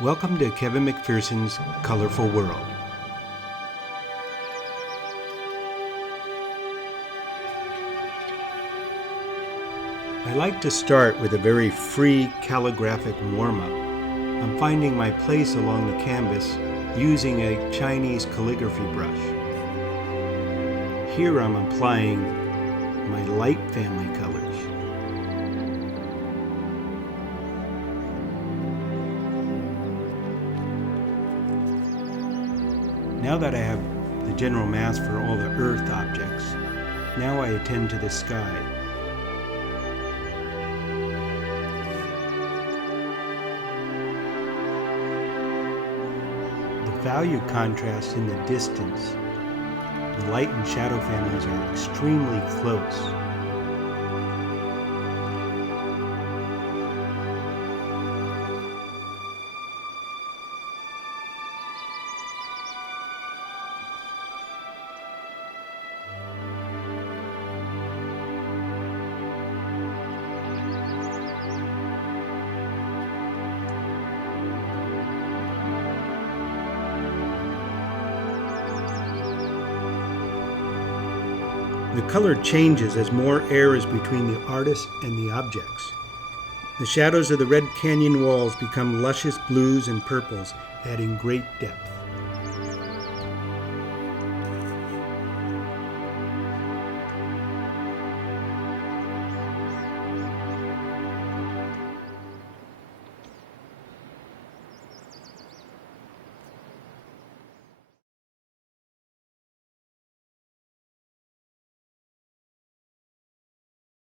Welcome to Kevin Macpherson's Colorful World. I like to start with a very free calligraphic warm-up. I'm finding my place along the canvas using a Chinese calligraphy brush. Here I'm applying my light family colors. Now that I have the general mass for all the earth objects, now I attend to the sky. The value contrast in the distance. The light and shadow families are extremely close. The color changes as more air is between the artist and the objects. The shadows of the Red Canyon walls become luscious blues and purples, adding great depth.